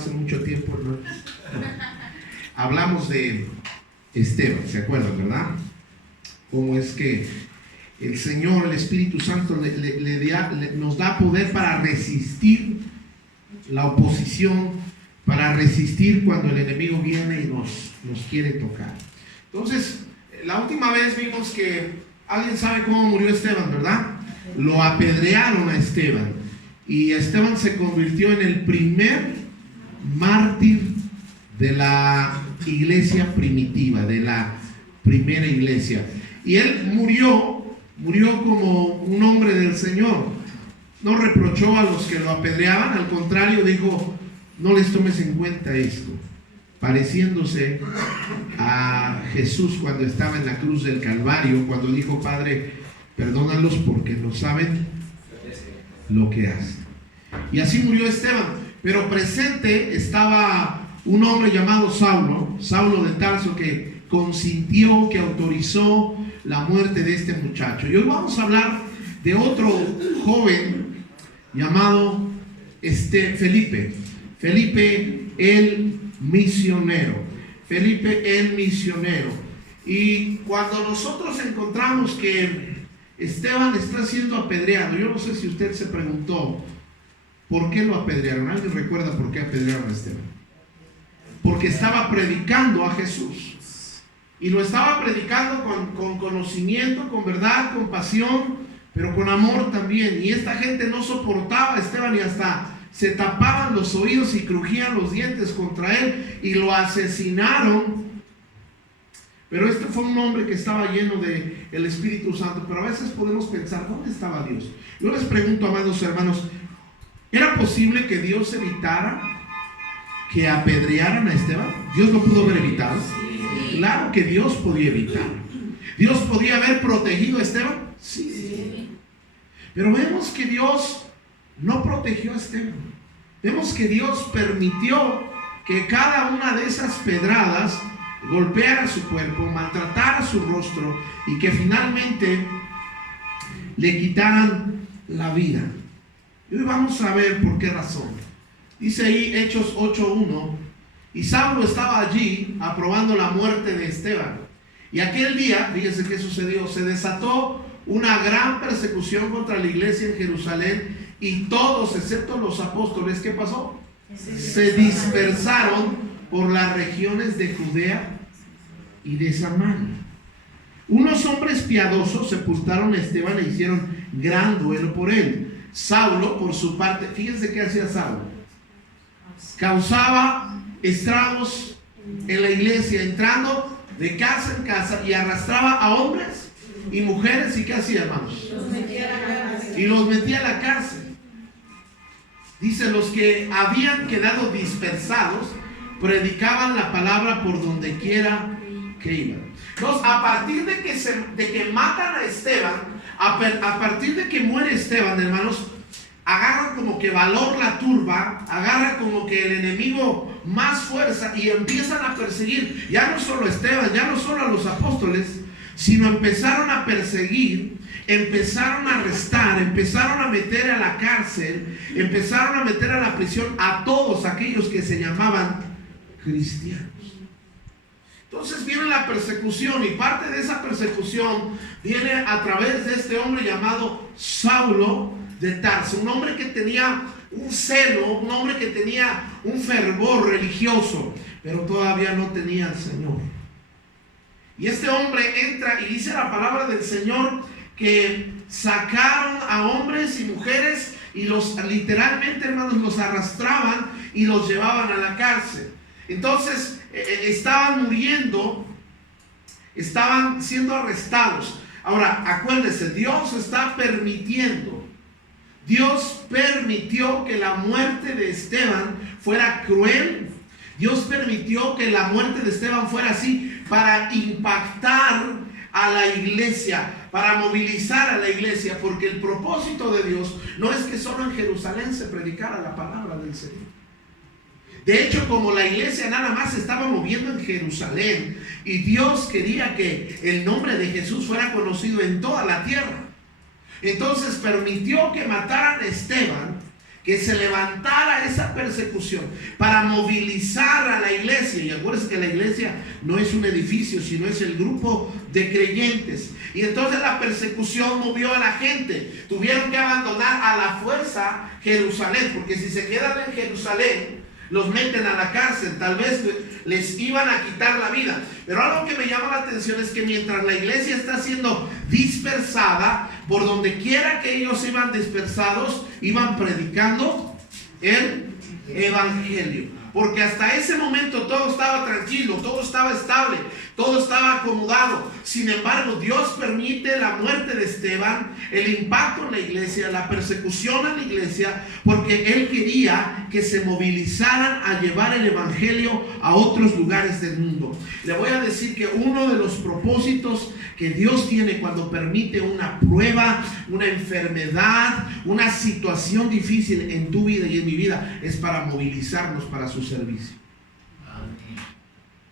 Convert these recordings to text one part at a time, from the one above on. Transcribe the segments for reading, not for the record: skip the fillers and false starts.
hace mucho tiempo, ¿no? Hablamos de Esteban, ¿se acuerdan, verdad? Cómo es que el Señor, el Espíritu Santo, nos da poder para resistir la oposición, para resistir cuando el enemigo viene y nos quiere tocar. Entonces, la última vez vimos que alguien sabe cómo murió Esteban, ¿verdad? Lo apedrearon a Esteban y Esteban se convirtió en el primer mártir de la iglesia primitiva, de la primera iglesia. Y él murió como un hombre del Señor. No reprochó a los que lo apedreaban, al contrario, dijo: no les tomes en cuenta esto, pareciéndose a Jesús cuando estaba en la cruz del Calvario, cuando dijo: Padre, perdónalos porque no saben lo que hacen. Y así murió Esteban. Pero presente estaba un hombre llamado Saulo de Tarso, que consintió, que autorizó la muerte de este muchacho. Y hoy vamos a hablar de otro joven llamado Felipe el misionero. Y cuando nosotros encontramos que Esteban está siendo apedreado, yo no sé si usted se preguntó por qué lo apedrearon. ¿Alguien recuerda por qué apedrearon a Esteban? Porque estaba predicando a Jesús. Y lo estaba predicando con conocimiento, con verdad, con pasión, pero con amor también. Y esta gente no soportaba a Esteban y hasta se tapaban los oídos y crujían los dientes contra él y lo asesinaron. Pero este fue un hombre que estaba lleno del Espíritu Santo. Pero a veces podemos pensar: ¿dónde estaba Dios? Yo les pregunto, amados hermanos, ¿era posible que Dios evitara que apedrearan a Esteban? ¿Dios lo pudo haber evitado? Sí. Claro que Dios podía evitar. ¿Dios podía haber protegido a Esteban? Sí. Pero vemos que Dios no protegió a Esteban. Vemos que Dios permitió que cada una de esas pedradas golpeara su cuerpo, maltratara su rostro y que finalmente le quitaran la vida. Y hoy vamos a ver por qué razón. Dice ahí Hechos 8:1: y Saulo estaba allí aprobando la muerte de Esteban. Y aquel día, fíjense qué sucedió, se desató una gran persecución contra la iglesia en Jerusalén, y todos, excepto los apóstoles, ¿qué pasó? Se dispersaron por las regiones de Judea y de Samaria. Unos hombres piadosos sepultaron a Esteban e hicieron gran duelo por él. Saulo, por su parte, fíjense qué hacía Saulo. Causaba estragos en la iglesia, entrando de casa en casa, y arrastraba a hombres y mujeres. ¿Y qué hacía, hermanos? Y los metía a la cárcel. Dice: los que habían quedado dispersados predicaban la palabra por donde quiera que iban. Entonces, a partir de que matan a Esteban, a partir de que muere Esteban, hermanos, agarra como que valor la turba, agarra como que el enemigo más fuerza y empiezan a perseguir, ya no solo a Esteban, ya no solo a los apóstoles, sino empezaron a perseguir, empezaron a arrestar, empezaron a meter a la cárcel, empezaron a meter a la prisión a todos aquellos que se llamaban cristianos. Entonces viene la persecución, y parte de esa persecución viene a través de este hombre llamado Saulo de Tarso, un hombre que tenía un celo, un hombre que tenía un fervor religioso, pero todavía no tenía al Señor. Y este hombre entra y dice la palabra del Señor que sacaron a hombres y mujeres y literalmente, hermanos, los arrastraban y los llevaban a la cárcel. Entonces estaban muriendo, estaban siendo arrestados. Ahora, acuérdense, Dios está permitiendo. Dios permitió que la muerte de Esteban fuera cruel. Dios permitió que la muerte de Esteban fuera así para impactar a la iglesia, para movilizar a la iglesia, porque el propósito de Dios no es que solo en Jerusalén se predicara la palabra del Señor. De hecho, como la iglesia nada más se estaba moviendo en Jerusalén y Dios quería que el nombre de Jesús fuera conocido en toda la tierra, entonces permitió que mataran a Esteban, que se levantara esa persecución para movilizar a la iglesia. Y acuérdense que la iglesia no es un edificio, sino es el grupo de creyentes. Y entonces la persecución movió a la gente. Tuvieron que abandonar a la fuerza Jerusalén, porque si se quedan en Jerusalén, los meten a la cárcel, tal vez les iban a quitar la vida. Pero algo que me llama la atención es que mientras la iglesia está siendo dispersada, por donde quiera que ellos iban dispersados, iban predicando el evangelio. Porque hasta ese momento todo estaba tranquilo, todo estaba estable, todo estaba acomodado. Sin embargo, Dios permite la muerte de Esteban, el impacto en la iglesia, la persecución a la iglesia, porque Él quería que se movilizaran a llevar el evangelio a otros lugares del mundo. Le voy a decir que uno de los propósitos que Dios tiene cuando permite una prueba, una enfermedad, una situación difícil en tu vida y en mi vida, es para movilizarnos para su servicio.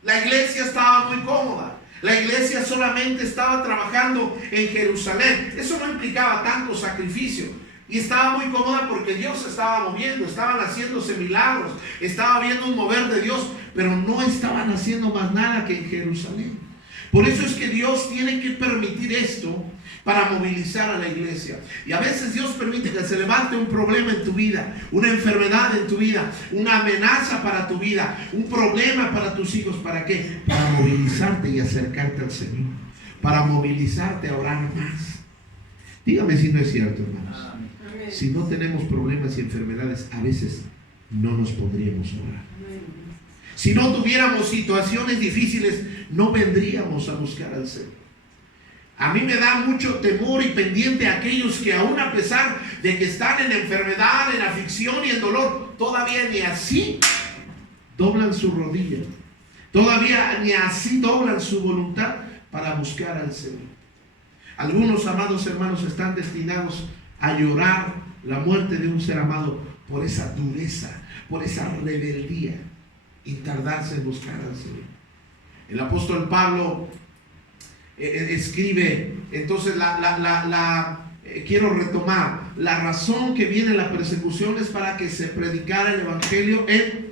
La iglesia estaba muy cómoda. La iglesia solamente estaba trabajando en Jerusalén. Eso no implicaba tanto sacrificio. Y estaba muy cómoda porque Dios se estaba moviendo, estaban haciéndose milagros, estaba viendo un mover de Dios, pero no estaban haciendo más nada que en Jerusalén. Por eso es que Dios tiene que permitir esto para movilizar a la iglesia. Y a veces Dios permite que se levante un problema en tu vida, una enfermedad en tu vida, una amenaza para tu vida, un problema para tus hijos. ¿Para qué? Para movilizarte y acercarte al Señor, para movilizarte a orar más. Dígame si no es cierto, hermanos. Si no tenemos problemas y enfermedades, a veces no nos podríamos orar. Si no tuviéramos situaciones difíciles, no vendríamos a buscar al Señor. A mí me da mucho temor y pendiente a aquellos que aún a pesar de que están en enfermedad, en aflicción y en dolor, todavía ni así doblan su rodilla. Todavía ni así doblan su voluntad para buscar al Señor. Algunos, amados hermanos, están destinados a llorar la muerte de un ser amado por esa dureza, por esa rebeldía y tardarse en buscar al Señor. El apóstol Pablo escribe, entonces quiero retomar, la razón que viene la persecución es para que se predicara el evangelio en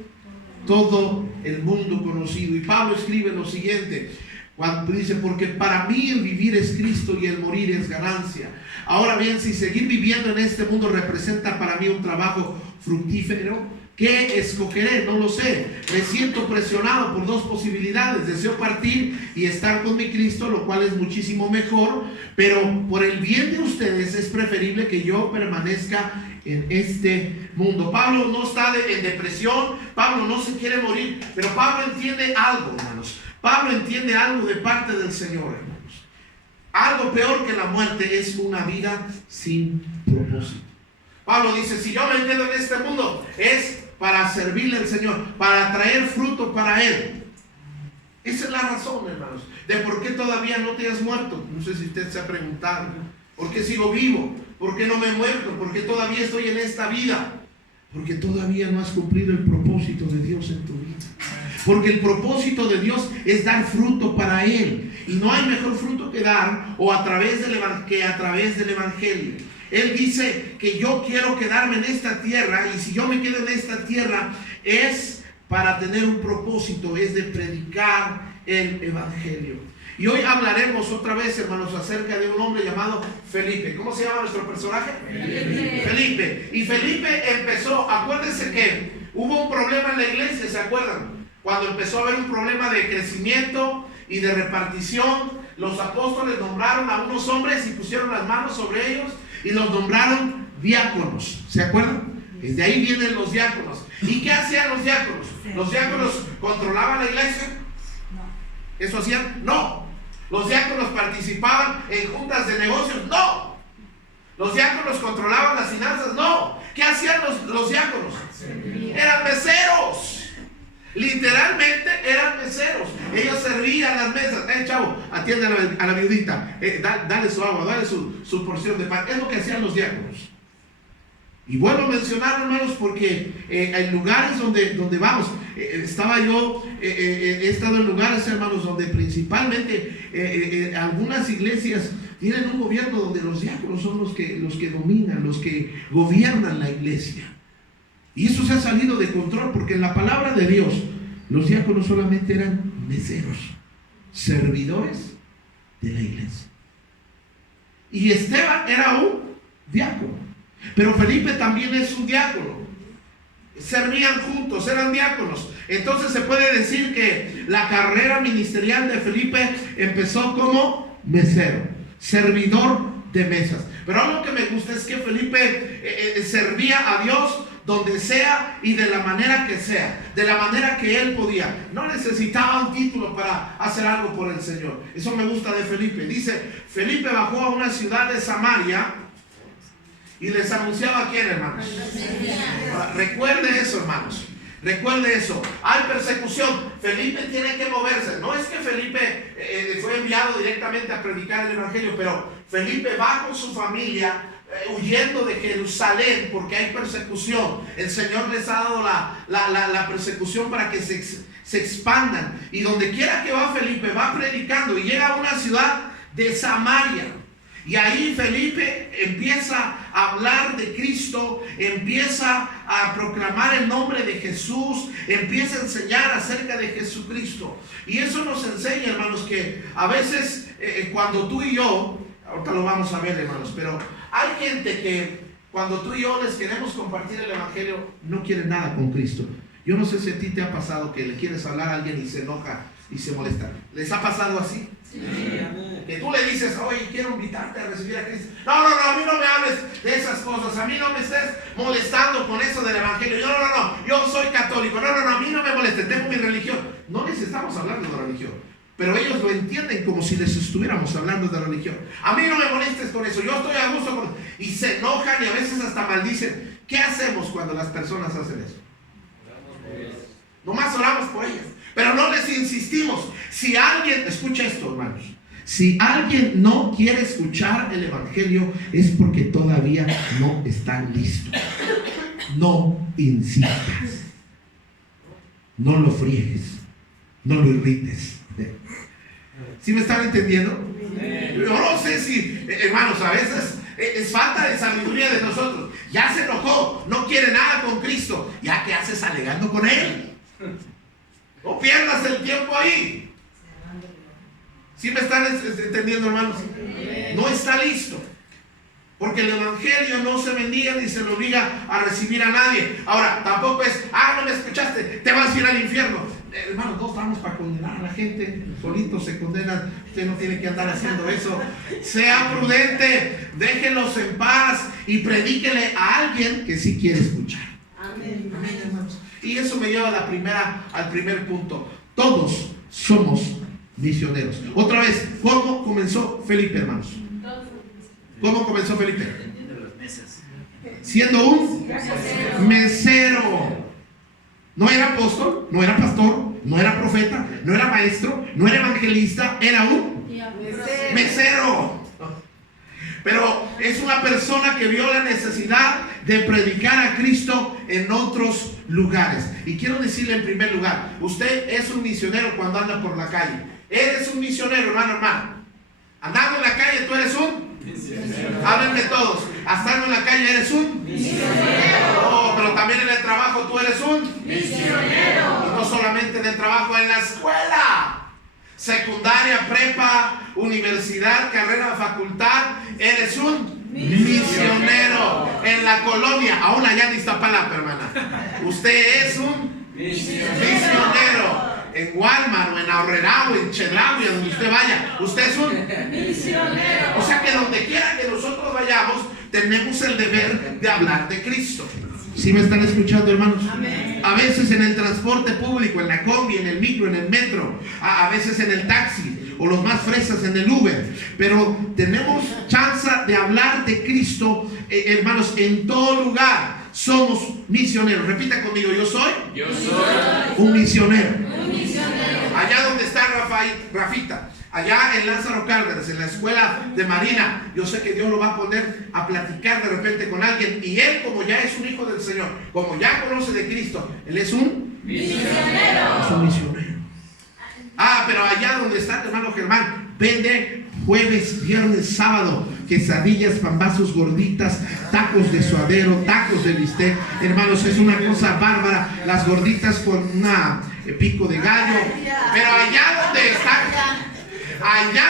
todo el mundo conocido. Y Pablo escribe lo siguiente, cuando dice: porque para mí el vivir es Cristo y el morir es ganancia. Ahora bien, si seguir viviendo en este mundo representa para mí un trabajo fructífero, ¿qué escogeré? No lo sé. Me siento presionado por dos posibilidades. Deseo partir y estar con mi Cristo, lo cual es muchísimo mejor, pero por el bien de ustedes es preferible que yo permanezca en este mundo. Pablo no está en depresión, Pablo no se quiere morir, pero Pablo entiende algo, hermanos. Pablo entiende algo de parte del Señor, hermanos. Algo peor que la muerte es una vida sin propósito. Pablo dice: si yo me quedo en este mundo es para servirle al Señor, para traer fruto para Él. Esa es la razón, hermanos, de por qué todavía no te has muerto. No sé si usted se ha preguntado: ¿por qué sigo vivo? ¿Por qué no me he muerto? ¿Por qué todavía estoy en esta vida? Porque todavía no has cumplido el propósito de Dios en tu vida. Porque el propósito de Dios es dar fruto para Él. Y no hay mejor fruto que dar o a través del evangelio. Él dice que yo quiero quedarme en esta tierra, y si yo me quedo en esta tierra es para tener un propósito, es de predicar el evangelio. Y hoy hablaremos otra vez, hermanos, acerca de un hombre llamado Felipe. ¿Cómo se llama nuestro personaje? Felipe. Y Felipe empezó, acuérdense que hubo un problema en la iglesia, ¿se acuerdan? Cuando empezó a haber un problema de crecimiento y de repartición, los apóstoles nombraron a unos hombres y pusieron las manos sobre ellos y los nombraron diáconos. ¿Se acuerdan? Desde ahí vienen los diáconos. ¿Y qué hacían los diáconos? ¿Los diáconos controlaban la iglesia? No. ¿Eso hacían? No. ¿Los diáconos participaban en juntas de negocios? No. ¿Los diáconos controlaban las finanzas? No. ¿Qué hacían los diáconos? Eran meseros. Literalmente eran meseros. Ellos servían las mesas. Chavo, atiende a la viudita. Dale su agua, dale su porción de pan. Es lo que hacían los diáconos. Y vuelvo a mencionar, hermanos, porque hay lugares donde vamos. Estaba yo, he estado en lugares, hermanos, donde principalmente algunas iglesias tienen un gobierno donde los diáconos son los que dominan, los que gobiernan la iglesia. Y eso se ha salido de control, porque en la palabra de Dios los diáconos solamente eran meseros, servidores de la iglesia. Y Esteban era un diácono, pero Felipe también es un diácono. Servían juntos, eran diáconos. Entonces se puede decir que la carrera ministerial de Felipe empezó como mesero, servidor de mesas. Pero algo que me gusta es que Felipe servía a Dios donde sea y de la manera que sea, de la manera que él podía. No necesitaba un título para hacer algo por el Señor. Eso me gusta de Felipe. Dice, Felipe bajó a una ciudad de Samaria y les anunciaba a quién, hermanos. Ahora, recuerde eso, hermanos. Recuerde eso. Hay persecución. Felipe tiene que moverse. No es que Felipe fue enviado directamente a predicar el evangelio, pero Felipe va con su familia huyendo de Jerusalén porque hay persecución. El Señor les ha dado la persecución para que se expandan. Y donde quiera que va Felipe, va predicando y llega a una ciudad de Samaria. Y ahí Felipe empieza a hablar de Cristo, empieza a proclamar el nombre de Jesús, empieza a enseñar acerca de Jesucristo. Y eso nos enseña, hermanos, que a veces cuando tú y yo, ahorita lo vamos a ver, hermanos, pero hay gente que cuando tú y yo les queremos compartir el evangelio, no quieren nada con Cristo. Yo no sé si a ti te ha pasado que le quieres hablar a alguien y se enoja y se molesta. ¿Les ha pasado así? Sí. Que tú le dices, oye, quiero invitarte a recibir a Cristo. No, a mí no me hables de esas cosas. A mí no me estés molestando con eso del evangelio. No, yo soy católico. No, a mí no me molestes, tengo mi religión. No les estamos hablando de religión, pero ellos lo entienden como si les estuviéramos hablando de religión. A mí no me molestes con eso, yo estoy a gusto con eso. Y se enojan y a veces hasta maldicen. ¿Qué hacemos cuando las personas hacen eso? Nomás oramos por ellas, pero no les insistimos. Si alguien, escucha esto, hermanos, si alguien no quiere escuchar el evangelio es porque todavía no está listo. No insistas, no lo friegues, no lo irrites. ¿Sí me están entendiendo? Yo no sé si, hermanos, a veces es falta de sabiduría de nosotros. Ya se enojó, no quiere nada con Cristo. ¿Ya qué haces alegando con Él? No pierdas el tiempo ahí. ¿Sí me están entendiendo, hermanos? No está listo. Porque el evangelio no se bendiga ni se le obliga a recibir a nadie. Ahora, tampoco es, no me escuchaste, te vas a ir al infierno. Hermanos, no estamos para condenar a la gente. Solitos se condenan. Usted no tiene que andar haciendo eso. Sea prudente, déjenlos en paz y predíquele a alguien que sí quiere escuchar. Amén, hermanos. Y eso me lleva al primer punto. Todos somos misioneros. Otra vez, ¿cómo comenzó Felipe, hermanos? ¿Cómo comenzó Felipe? Siendo un mesero. No era apóstol, no era pastor, no era profeta, no era maestro, no era evangelista, era un mesero. Pero es una persona que vio la necesidad de predicar a Cristo en otros lugares. Y quiero decirle en primer lugar, usted es un misionero cuando anda por la calle. Eres un misionero, hermano. Andando en la calle, tú eres un misionero. Háblenme todos. Estando en la calle, eres un misionero. Pero también en el trabajo, tú eres un misionero. Y no solamente en el trabajo, en la escuela. Secundaria, prepa, universidad, carrera, facultad, eres un misionero. En la colonia, aún allá en Iztapalapa, hermana, usted es un misionero. En Walmart o en Aurrerá o en Chedraui, donde usted vaya, usted es un misionero. O sea que donde quiera que nosotros vayamos, tenemos el deber de hablar de Cristo. ¿Sí me están escuchando, hermanos? Amén. A veces en el transporte público, en la combi, en el micro, en el metro, a veces en el taxi, o los más fresas en el Uber, pero tenemos chance de hablar de Cristo, hermanos, en todo lugar. Somos misioneros. Repita conmigo, yo soy un misionero. Allá donde está Rafita, allá en Lázaro Cárdenas, en la escuela de Marina, yo sé que Dios lo va a poner a platicar de repente con alguien, y él, como ya es un hijo del Señor, como ya conoce de Cristo, él es un misionero. Es un misionero. Pero allá donde está el hermano Germán, vende jueves, viernes, sábado, quesadillas, pambazos, gorditas, tacos de suadero, tacos de bistec. Hermanos, es una cosa bárbara. Las gorditas con una pico de gallo. Pero allá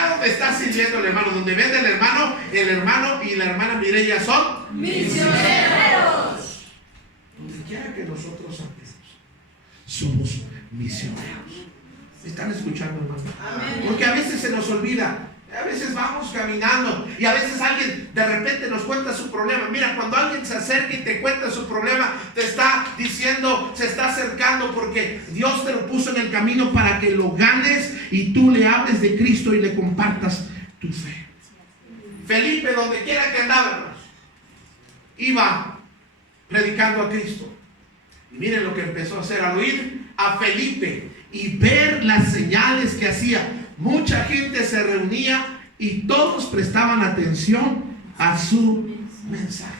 donde está sirviendo el hermano, donde vende el hermano y la hermana Mireya son misioneros. Donde quiera que nosotros andemos, somos misioneros. ¿Me están escuchando, hermano? Porque a veces se nos olvida. A veces vamos caminando y a veces alguien de repente nos cuenta su problema. Mira, cuando alguien se acerca y te cuenta su problema, te está diciendo, se está acercando porque Dios te lo puso en el camino para que lo ganes y tú le hables de Cristo y le compartas tu fe. Felipe, donde quiera que andaba, hermanos, iba predicando a Cristo. Y miren lo que empezó a hacer al oír a Felipe y ver las señales que hacía. Mucha gente se reunía y todos prestaban atención a su mensaje.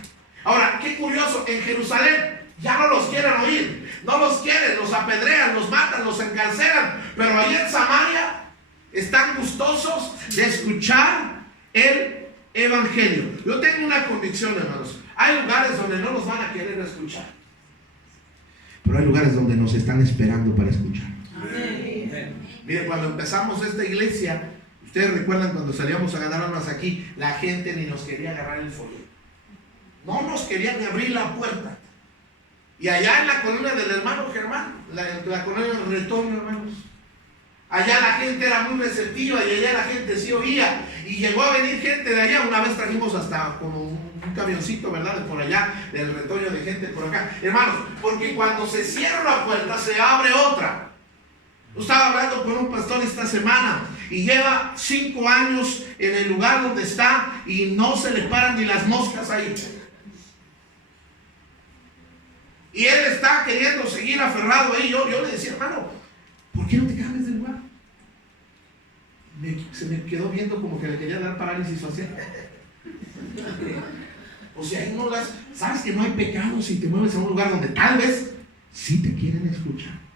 Ahora, qué curioso, en Jerusalén ya no los quieren oír, no los quieren, los apedrean, los matan, los encarcelan, pero ahí en Samaria están gustosos de escuchar el evangelio. Yo tengo una convicción, hermanos, hay lugares donde no nos van a querer escuchar, pero hay lugares donde nos están esperando para escuchar. Amén. Miren, cuando empezamos esta iglesia, ustedes recuerdan cuando salíamos a ganar almas aquí, la gente ni nos quería agarrar el folleto. No nos querían ni abrir la puerta. Y allá en la colonia del hermano Germán, la colonia del Retoño, hermanos, allá la gente era muy receptiva y allá la gente sí oía. Y llegó a venir gente de allá. Una vez trajimos hasta como un camioncito, ¿verdad? De por allá, del Retoño, de gente por acá. Hermanos, porque cuando se cierra la puerta, se abre otra. Estaba hablando con un pastor esta semana y lleva 5 años en el lugar donde está y no se le paran ni las moscas ahí. Y él está queriendo seguir aferrado ahí. Yo le decía, hermano, ¿por qué no te cambias del lugar? Se me quedó viendo como que le quería dar parálisis facial. O sea, ahí no las, sabes que no hay pecado si te mueves a un lugar donde tal vez sí te quieren escuchar.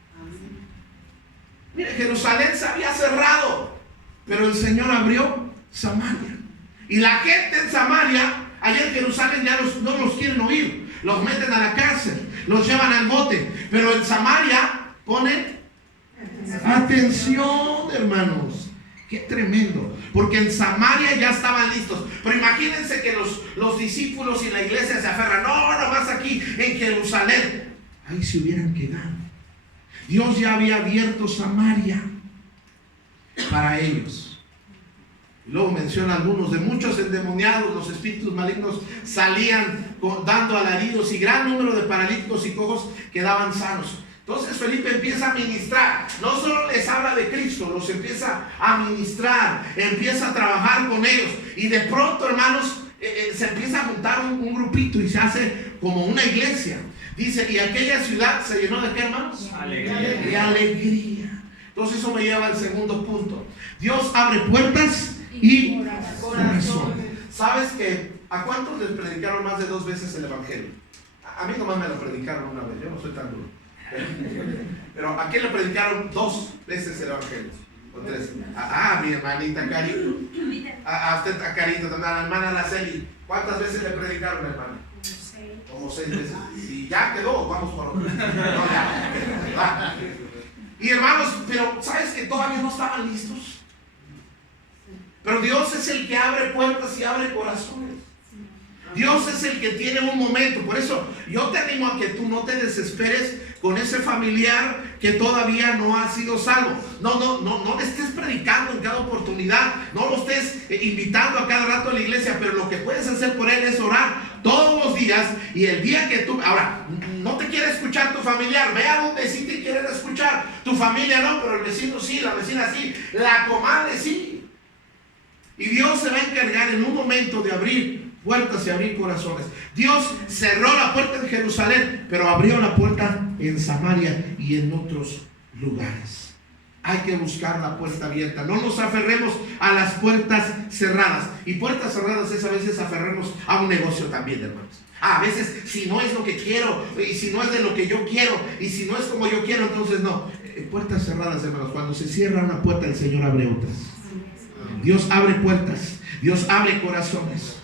Mire, Jerusalén se había cerrado, pero el Señor abrió Samaria. Y la gente en Samaria, allá en Jerusalén ya no los quieren oír. Los meten a la cárcel, los llevan al bote. Pero en Samaria ponen atención, hermanos. Qué tremendo. Porque en Samaria ya estaban listos. Pero imagínense que los discípulos y la iglesia se aferran. No, nomás aquí en Jerusalén. Ahí se hubieran quedado. Dios ya había abierto Samaria para ellos. Y luego menciona algunos, de muchos endemoniados, los espíritus malignos salían dando alaridos y gran número de paralíticos y cojos quedaban sanos. Entonces Felipe empieza a ministrar, no solo les habla de Cristo, los empieza a ministrar, empieza a trabajar con ellos y de pronto, hermanos, se empieza a juntar un grupito y se hace como una iglesia. Dice, y aquella ciudad se llenó de ¿qué, hermanos? Alegría. De alegría. Entonces eso me lleva al segundo punto. Dios abre puertas y corazón. ¿Sabes que a cuántos les predicaron más de 2 veces el evangelio? A mí nomás me lo predicaron una vez, yo no soy tan duro. Pero ¿a quién le predicaron 2 veces el evangelio? ¿O 3? Mi hermanita Carito. A usted, a Carito, a la hermana Araceli. ¿Cuántas veces le predicaron, hermana? Como 6 veces. Y ya quedó, vamos por otro. No, ya. Y hermanos, pero ¿sabes que todavía no estaban listos? Pero Dios es el que abre puertas y abre corazones. Dios es el que tiene un momento. Por eso yo te animo a que tú no te desesperes con ese familiar que todavía no ha sido salvo. No le estés predicando en cada oportunidad, no lo estés invitando a cada rato a la iglesia, pero lo que puedes hacer por él es orar todos los días. Y el día que tú, ahora, no te quiere escuchar tu familiar, ve a donde sí te quieren escuchar. Tu familia no, pero el vecino sí, la vecina sí, la comadre sí. Y Dios se va a encargar en un momento de abrir puertas y abrir corazones. Dios cerró la puerta en Jerusalén, pero abrió la puerta en Samaria y en otros lugares. Hay que buscar la puerta abierta. No nos aferremos a las puertas cerradas. Y puertas cerradas es a veces aferrarnos a un negocio también, hermanos. A veces, si no es lo que quiero, y si no es de lo que yo quiero, y si no es como yo quiero, entonces no. Puertas cerradas, hermanos. Cuando se cierra una puerta, el Señor abre otras. Dios abre puertas, Dios abre corazones.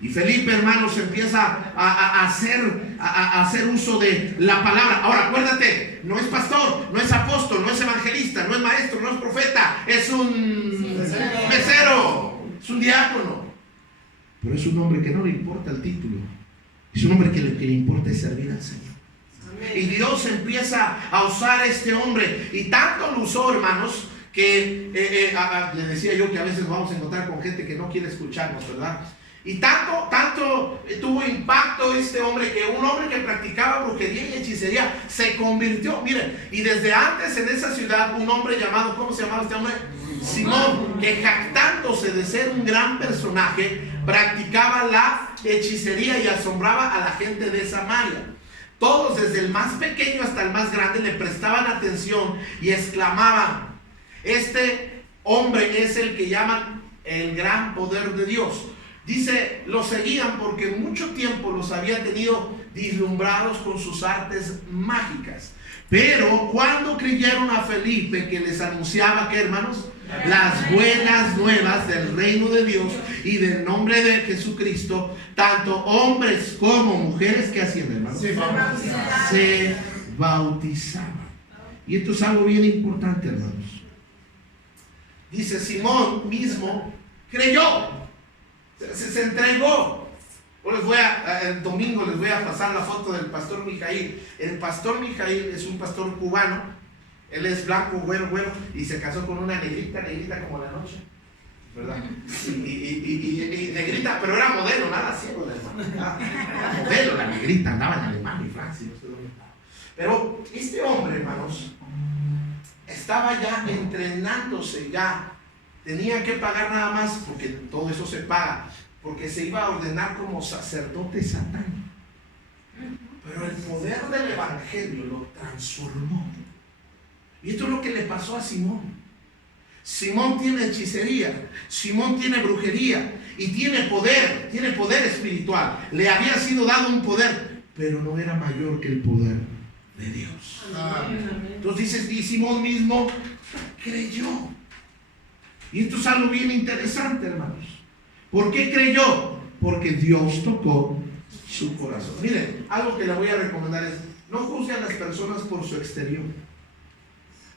Y Felipe, hermanos, empieza a hacer uso de la palabra. Ahora, acuérdate, no es pastor, no es apóstol, no es evangelista, no es maestro, no es profeta, es un mesero, es un diácono. Pero es un hombre que no le importa el título, es un hombre que lo que le importa es servir al Señor. Y Dios empieza a usar a este hombre, y tanto lo usó, hermanos, que le decía yo que a veces vamos a encontrar con gente que no quiere escucharnos, ¿verdad? Y tanto tuvo impacto este hombre, que un hombre que practicaba brujería y hechicería se convirtió, miren, y desde antes en esa ciudad un hombre llamado, ¿cómo se llamaba este hombre? Simón, que jactándose de ser un gran personaje, practicaba la hechicería y asombraba a la gente de Samaria. Todos, desde el más pequeño hasta el más grande, le prestaban atención y exclamaban: este hombre es el que llaman el gran poder de Dios. Dice, los seguían porque mucho tiempo los había tenido deslumbrados con sus artes mágicas. Pero cuando creyeron a Felipe, que les anunciaba, ¿qué, hermanos? Las buenas nuevas del reino de Dios y del nombre de Jesucristo, tanto hombres como mujeres, ¿qué hacían, hermanos? Se bautizaban. Y esto es algo bien importante, hermanos. Dice, Simón mismo creyó, se entregó. El domingo les voy a pasar la foto del pastor Mijail. El pastor Mijail es un pastor cubano. Él es blanco, güero, y se casó con una negrita como la noche, ¿verdad? Y negrita, pero era modelo, nada ciego, era modelo, la negrita, andaba en Alemania y Francia, no sé dónde estaba. Pero este hombre, hermanos, estaba ya entrenándose, ya tenía que pagar nada más, porque todo eso se paga, porque se iba a ordenar como sacerdote satánico. Pero el poder del evangelio lo transformó. Y esto es lo que le pasó a Simón. Simón tiene hechicería, Simón tiene brujería y tiene poder espiritual. Le había sido dado un poder, pero no era mayor que el poder de Dios. Entonces dices, y Simón mismo creyó. Y esto es algo bien interesante, hermanos. ¿Por qué creyó? Porque Dios tocó su corazón. Miren, algo que le voy a recomendar es: no juzgue a las personas por su exterior.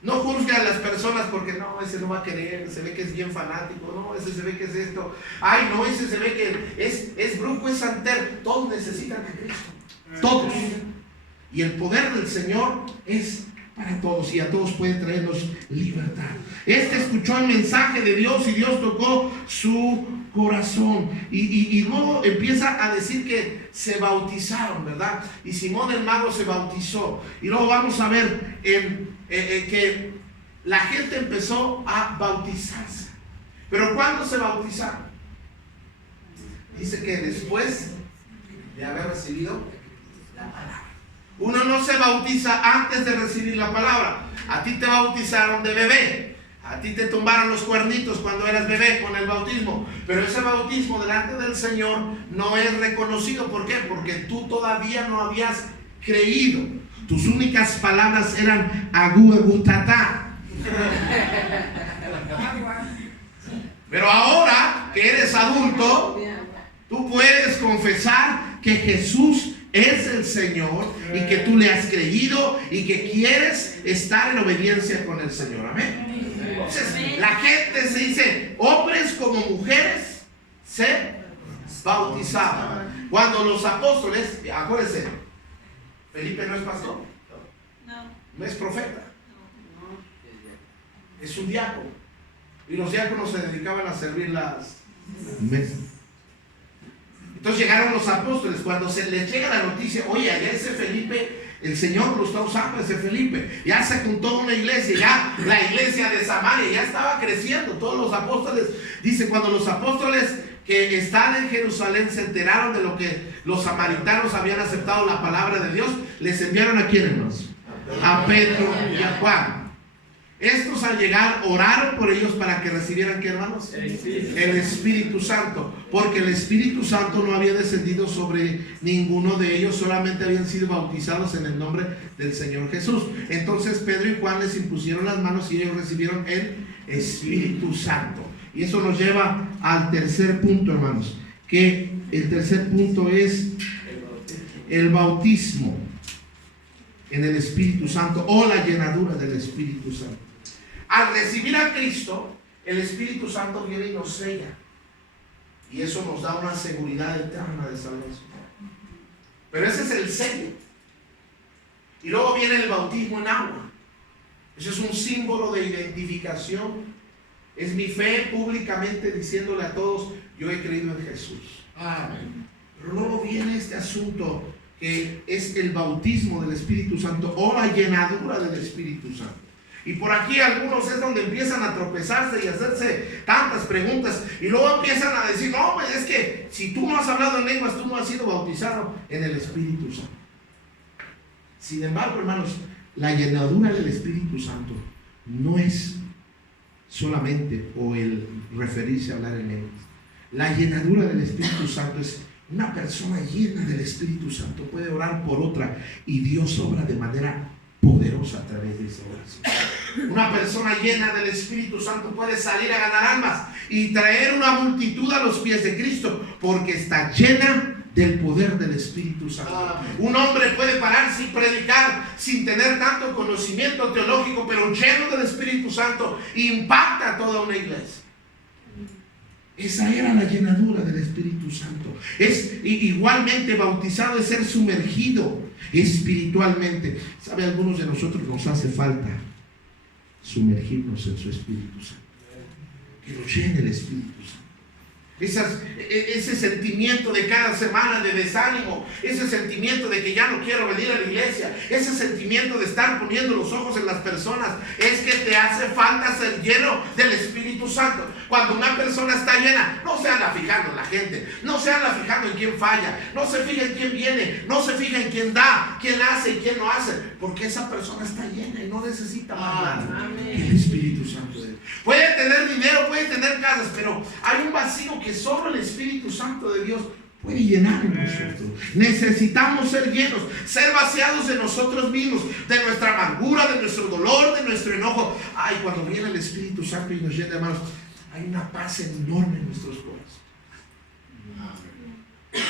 No juzgue a las personas porque no, ese no va a querer, se ve que es bien fanático, no, ese se ve que es esto, ay no, ese se ve que es brujo, es santero. Todos necesitan a Cristo, todos. Y el poder del Señor es para todos, y a todos puede traernos libertad. Este escuchó el mensaje de Dios y Dios tocó su corazón, y luego empieza a decir que se bautizaron, ¿verdad? Y Simón el mago se bautizó, y luego vamos a ver que la gente empezó a bautizarse. Pero ¿cuándo se bautizaron? Dice que después de haber recibido la palabra. Uno no se bautiza antes de recibir la palabra. A ti te bautizaron de bebé, a ti te tumbaron los cuernitos cuando eras bebé con el bautismo, pero ese bautismo delante del Señor no es reconocido. ¿Por qué? Porque tú todavía no habías creído. Tus únicas palabras eran agú, agú, tatá. Pero ahora que eres adulto, tú puedes confesar que Jesús es el Señor y que tú le has creído y que quieres estar en obediencia con el Señor. Amén. Entonces, la gente se dice, hombres como mujeres se bautizaban. Cuando los apóstoles, acuérdense, Felipe no es pastor, no es profeta, es un diácono, y los diáconos se dedicaban a servir las mesas. Entonces llegaron los apóstoles. Cuando se les llega la noticia, oye, allá ese Felipe, el Señor lo está usando, ese Felipe, ya se juntó una iglesia, ya la iglesia de Samaria ya estaba creciendo. Todos los apóstoles, dice, cuando los apóstoles que están en Jerusalén se enteraron de lo que los samaritanos habían aceptado la palabra de Dios, les enviaron a quién, hermanos, a Pedro y a Juan. Estos al llegar oraron por ellos para que recibieran, ¿qué, hermanos? El Espíritu Santo, porque el Espíritu Santo no había descendido sobre ninguno de ellos, solamente habían sido bautizados en el nombre del Señor Jesús. Entonces Pedro y Juan les impusieron las manos y ellos recibieron el Espíritu Santo. Y eso nos lleva al tercer punto, hermanos, que el tercer punto es el bautismo en el Espíritu Santo o la llenadura del Espíritu Santo. Al recibir a Cristo, el Espíritu Santo viene y nos sella. Y eso nos da una seguridad eterna de salvación. Pero ese es el sello. Y luego viene el bautismo en agua. Ese es un símbolo de identificación. Es mi fe públicamente diciéndole a todos, yo he creído en Jesús. Amén. Pero luego viene este asunto que es el bautismo del Espíritu Santo o la llenadura del Espíritu Santo. Y por aquí algunos es donde empiezan a tropezarse y a hacerse tantas preguntas y luego empiezan a decir, no, pues es que si tú no has hablado en lenguas, tú no has sido bautizado en el Espíritu Santo. Sin embargo, hermanos, la llenadura del Espíritu Santo no es solamente o el referirse a hablar en lenguas. La llenadura del Espíritu Santo es una persona llena del Espíritu Santo puede orar por otra y Dios obra de manera poderosa a través de esa oración. Una persona llena del Espíritu Santo puede salir a ganar almas y traer una multitud a los pies de Cristo porque está llena del poder del Espíritu Santo. Un hombre puede pararse y predicar sin tener tanto conocimiento teológico, pero lleno del Espíritu Santo, impacta a toda una iglesia. Esa era la llenadura del Espíritu Santo. Es igualmente bautizado, es ser sumergido espiritualmente. ¿Sabe? A algunos de nosotros nos hace falta sumergirnos en su Espíritu Santo. Que lo llene el Espíritu Santo. Ese sentimiento de cada semana de desánimo, ese sentimiento de que ya no quiero venir a la iglesia, ese sentimiento de estar poniendo los ojos en las personas, es que te hace falta ser lleno del Espíritu Santo. Cuando una persona está llena, no se anda fijando en la gente, no se anda fijando en quién falla, no se fija en quién viene, no se fija en quién da, quién hace y quién no hace, porque esa persona está llena y no necesita más nada que el Espíritu Santo de Dios. Puede tener dinero, puede tener casas, pero hay un vacío que solo el Espíritu Santo de Dios puede llenar en nosotros. Necesitamos ser llenos, ser vaciados de nosotros mismos, de nuestra amargura, de nuestro dolor, de nuestro enojo. Ay, cuando viene el Espíritu Santo y nos llena, hermanos, hay una paz enorme en nuestros corazones.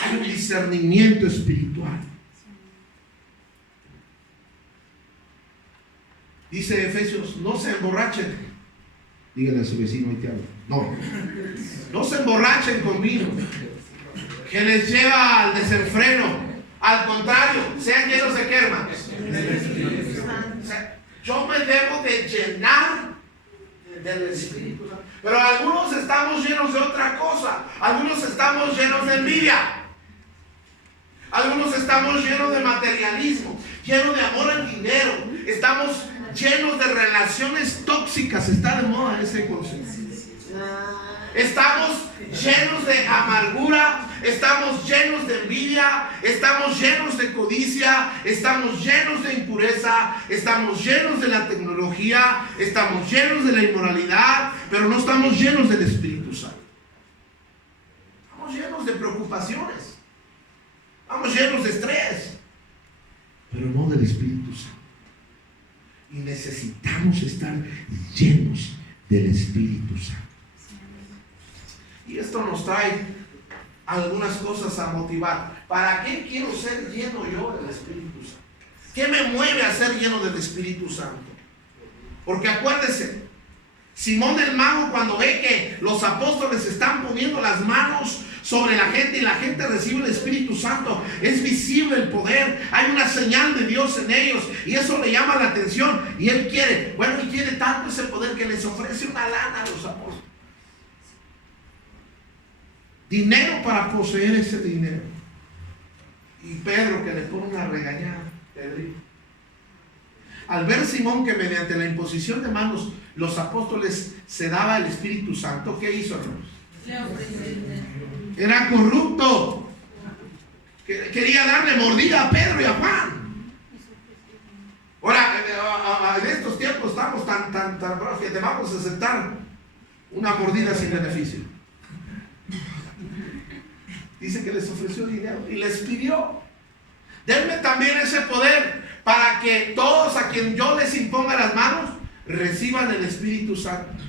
Hay un discernimiento espiritual. Dice Efesios, no se emborrachen. Dígale a su vecino, hoy te hablo. No se emborrachen con vino, que les lleva al desenfreno. Al contrario, sean llenos de qué, hermanos. O sea, yo me debo de llenar del Espíritu Santo. Pero algunos estamos llenos de otra cosa. Algunos estamos llenos de envidia. Algunos estamos llenos de materialismo, llenos de amor al dinero. Estamos llenos de relaciones tóxicas. Está de moda ese concepto. Estamos llenos de amargura, estamos llenos de envidia, estamos llenos de codicia, estamos llenos de impureza, estamos llenos de la tecnología, estamos llenos de la inmoralidad, pero no estamos llenos del Espíritu Santo. Estamos llenos de preocupaciones, estamos llenos de estrés, pero no del Espíritu Santo. Y necesitamos estar llenos del Espíritu Santo. Y esto nos trae algunas cosas a motivar. ¿Para qué quiero ser lleno yo del Espíritu Santo? ¿Qué me mueve a ser lleno del Espíritu Santo? Porque acuérdese, Simón el Mago, cuando ve que los apóstoles están poniendo las manos sobre la gente y la gente recibe el Espíritu Santo, es visible el poder, hay una señal de Dios en ellos y eso le llama la atención y él quiere, y quiere tanto ese poder que les ofrece una lana a los apóstoles. Dinero para poseer ese dinero. Y Pedro que le pone una regañada, Pedrito. Al ver Simón que mediante la imposición de manos los apóstoles se daba el Espíritu Santo, ¿qué hizo, hermanos? Era corrupto. Quería darle mordida a Pedro y a Juan. Ahora, en estos tiempos estamos tan bravos que te vamos a aceptar una mordida sin beneficio. Dice que les ofreció dinero y les pidió: denme también ese poder para que todos a quien yo les imponga las manos reciban el Espíritu Santo.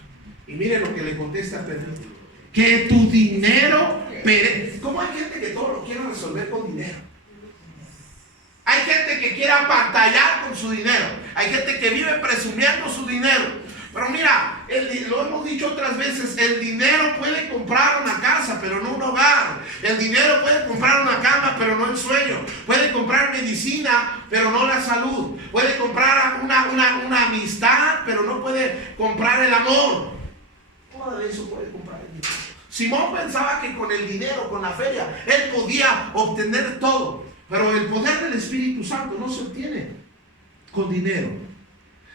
Y miren lo que le contesta Pedro. Que tu dinero perezca. ¿Cómo hay gente que todo lo quiere resolver con dinero? Hay gente que quiere apantallar con su dinero. Hay gente que vive presumiendo su dinero. Pero mira, lo hemos dicho otras veces, el dinero puede comprar una casa, pero no un hogar. El dinero puede comprar una cama, pero no el sueño. Puede comprar medicina, pero no la salud. Puede comprar una amistad, pero no puede comprar el amor. Todo eso puede comprar el dinero. Simón pensaba que con el dinero, con la feria, él podía obtener todo. Pero el poder del Espíritu Santo no se obtiene con dinero.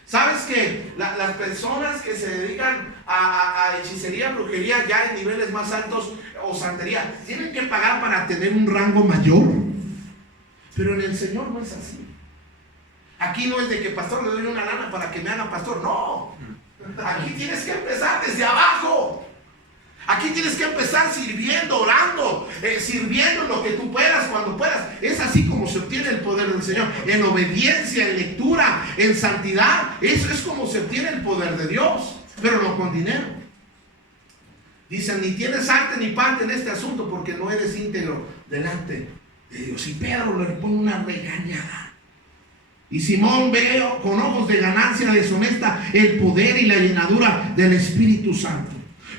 ¿Sabes que las personas que se dedican a hechicería, brujería, ya en niveles más altos, o santería, tienen que pagar para tener un rango mayor? Pero en el Señor no es así. Aquí no es de que pastor le doy una lana para que me haga pastor. No. Aquí tienes que empezar desde abajo. Aquí tienes que empezar sirviendo, orando, sirviendo lo que tú puedas, cuando puedas. Es así como se obtiene el poder del Señor. En obediencia, en lectura, en santidad. Eso es como se obtiene el poder de Dios. Pero no con dinero. Dicen, ni tienes arte ni parte en este asunto porque no eres íntegro delante de Dios. Y Pedro le pone una regañada. Y Simón ve con ojos de ganancia deshonesta el poder y la llenadura del Espíritu Santo.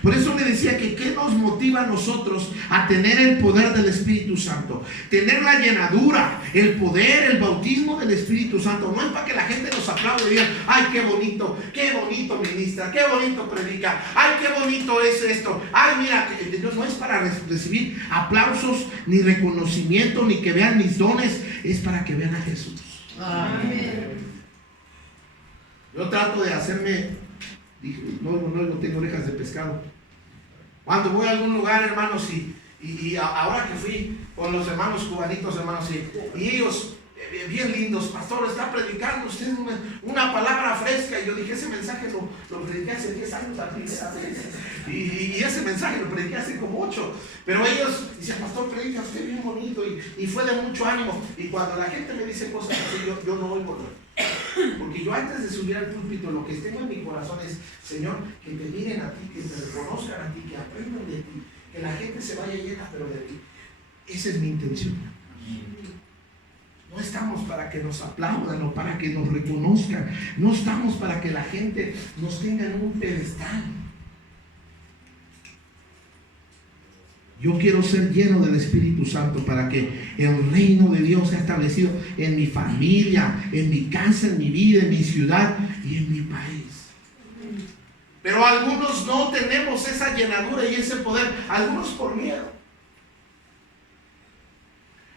Por eso le decía que ¿qué nos motiva a nosotros a tener el poder del Espíritu Santo? Tener la llenadura, el poder, el bautismo del Espíritu Santo. No es para que la gente nos aplaude y diga, ay, qué bonito ministra, qué bonito predica, ay, qué bonito es esto. Ay, mira, no es para recibir aplausos, ni reconocimiento, ni que vean mis dones. Es para que vean a Jesús. Amén. Yo trato de hacerme... No tengo orejas de pescado. Cuando voy a algún lugar, hermanos, y ahora que fui con los hermanos cubanitos, hermanos, y ellos bien lindos, pastor, está predicando usted una palabra fresca. Y yo dije, ese mensaje lo prediqué hace 10 años la primera vez. Y ese mensaje lo prediqué hace como 8. Pero ellos dicen, pastor, predica usted bien bonito y fue de mucho ánimo. Y cuando la gente me dice cosas así, yo no oigo. Porque yo antes de subir al púlpito, lo que tengo en mi corazón es, Señor, que te miren a ti, que te reconozcan a ti, que aprendan de ti, que la gente se vaya llena, pero de ti. Esa es mi intención. No estamos para que nos aplaudan o para que nos reconozcan. No estamos para que la gente nos tenga en un pedestal. Yo quiero ser lleno del Espíritu Santo para que el reino de Dios sea establecido en mi familia, en mi casa, en mi vida, en mi ciudad y en mi país. Pero algunos no tenemos esa llenadura y ese poder, algunos por miedo.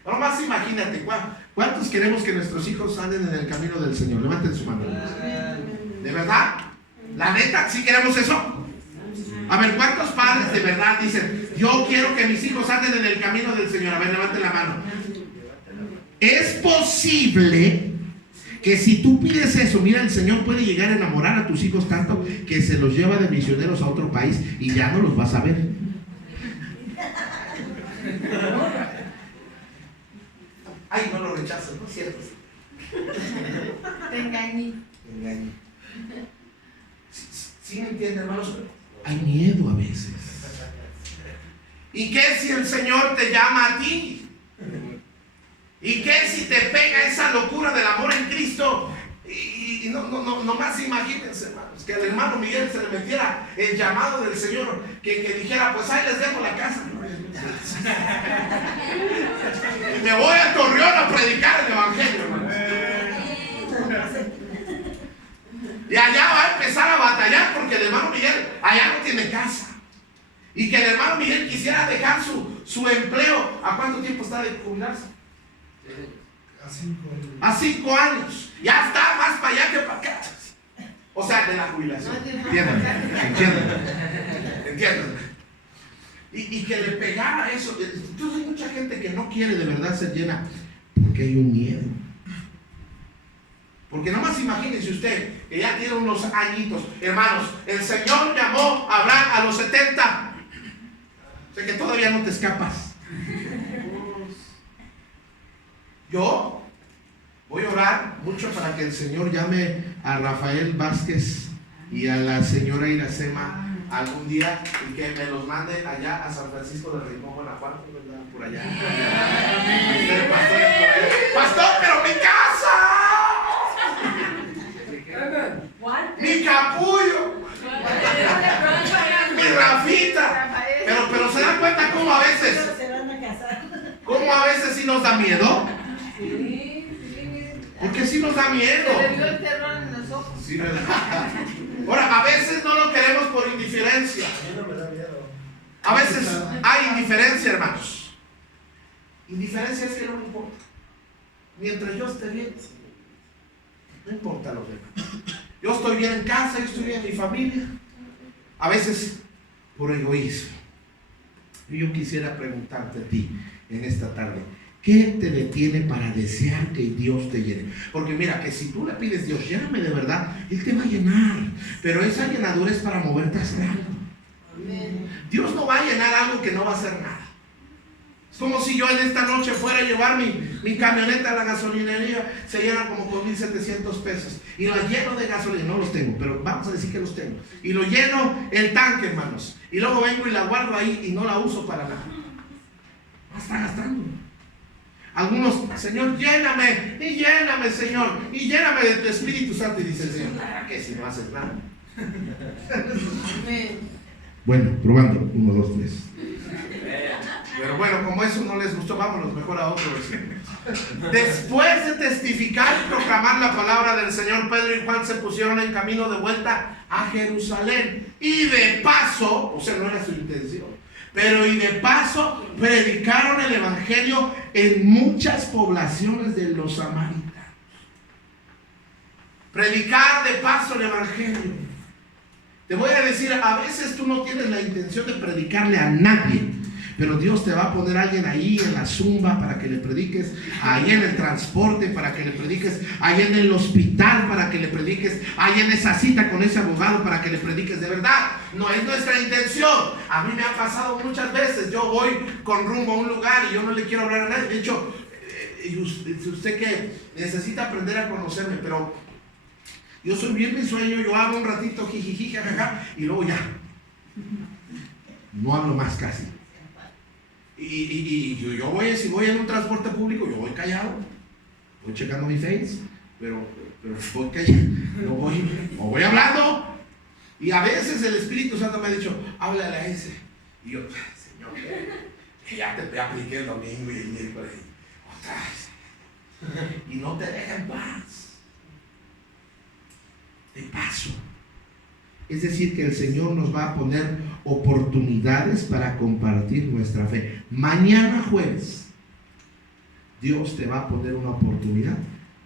Nomás imagínate, ¿cuántos queremos que nuestros hijos anden en el camino del Señor? Levanten su mano. ¿De verdad? ¿La neta? ¿Sí queremos eso? A ver, ¿cuántos padres de verdad dicen, yo quiero que mis hijos anden en el camino del Señor? A ver, levanten la mano. Es posible que si tú pides eso, mira, el Señor puede llegar a enamorar a tus hijos tanto que se los lleva de misioneros a otro país y ya no los vas a ver. Ay, no lo rechazas, ¿no es cierto? Te engañé. ¿Sí me entienden, hermanos? Hay miedo a veces. ¿Y qué si el Señor te llama a ti? ¿Y qué si te pega esa locura del amor en Cristo? Y no más imagínense, hermanos, que al hermano Miguel se le metiera el llamado del Señor, que dijera, pues ahí les dejo la casa. Y me voy a Torreón a predicar el Evangelio, hermanos. Y allá va a empezar a batallar porque el hermano Miguel allá no tiene casa. Y que el hermano Miguel quisiera dejar su empleo. ¿A cuánto tiempo está de jubilarse? A 5 años. Ya está más para allá que para acá. O sea, de la jubilación. Entiendan. Y que le pegara eso. Entonces hay mucha gente que no quiere de verdad ser llena porque hay un miedo. Porque nomás imagínense usted que ya tiene unos añitos. Hermanos, el Señor llamó a Abraham a los 70. O sea que todavía no te escapas. Yo voy a orar mucho para que el Señor llame a Rafael Vázquez y a la señora Iracema algún día y que me los mande allá a San Francisco de Rincón, Guanajuato, ¿verdad? Por allá. Ustedes, pastores, por allá. ¡Pastor, pero mi casa! ¡Mi capullo! ¡Mi Rafita! Pero se dan cuenta cómo a veces sí nos da miedo. Porque sí nos da miedo. Se le dio el terror en los ojos. Sí, ¿verdad? Ahora, a veces no lo queremos por indiferencia. A veces hay indiferencia, hermanos. Indiferencia es que no me importa. Mientras yo esté bien, no importa lo demás. Yo estoy bien en casa, yo estoy bien en mi familia. A veces por egoísmo. Y yo quisiera preguntarte a ti en esta tarde, ¿qué te detiene para desear que Dios te llene? Porque mira, que si tú le pides, Dios, lléname de verdad, Él te va a llenar. Pero esa llenadura es para moverte a hacer algo. Dios no va a llenar algo que no va a hacer nada. Es como si yo en esta noche fuera a llevar mi camioneta a la gasolinería, se llena como con 1,700 pesos. Y la lleno de gasolina, no los tengo, pero vamos a decir que los tengo. Y lo lleno el tanque, hermanos. Y luego vengo y la guardo ahí y no la uso para nada. No está gastando. Algunos, Señor, lléname, y lléname, Señor, y lléname de tu Espíritu Santo. Y dice el Señor, ¿para qué si no haces nada? Bueno, probando, 1, 2, 3. Pero bueno, como eso no les gustó, vámonos mejor a otro versículo. Después de testificar y proclamar la palabra del Señor, Pedro y Juan se pusieron en camino de vuelta a Jerusalén. Y de paso, o sea, no era su intención, pero y de paso predicaron el evangelio en muchas poblaciones de los samaritanos. Predicar de paso el evangelio. Te voy a decir, a veces tú no tienes la intención de predicarle a nadie, pero Dios te va a poner a alguien ahí en la zumba para que le prediques, ahí en el transporte para que le prediques, ahí en el hospital para que le prediques, ahí en esa cita con ese abogado para que le prediques. De verdad, no es nuestra intención. A mí me ha pasado muchas veces. Yo voy con rumbo a un lugar y yo no le quiero hablar a nadie. De hecho, usted que necesita aprender a conocerme, pero yo soy bien mi sueño, yo hablo un ratito, jijiji, jajaja, y luego ya. No hablo más casi. Y yo voy, si voy en un transporte público, yo voy callado, voy checando mi face, pero voy callado, no voy hablando. Y a veces el Espíritu Santo me ha dicho, háblale a ese. Y yo, Señor, ya te apliqué el domingo y el miércoles, otra vez. Y no te deja en paz. De paso. Es decir, que el Señor nos va a poner oportunidades para compartir nuestra fe. Mañana jueves, Dios te va a poner una oportunidad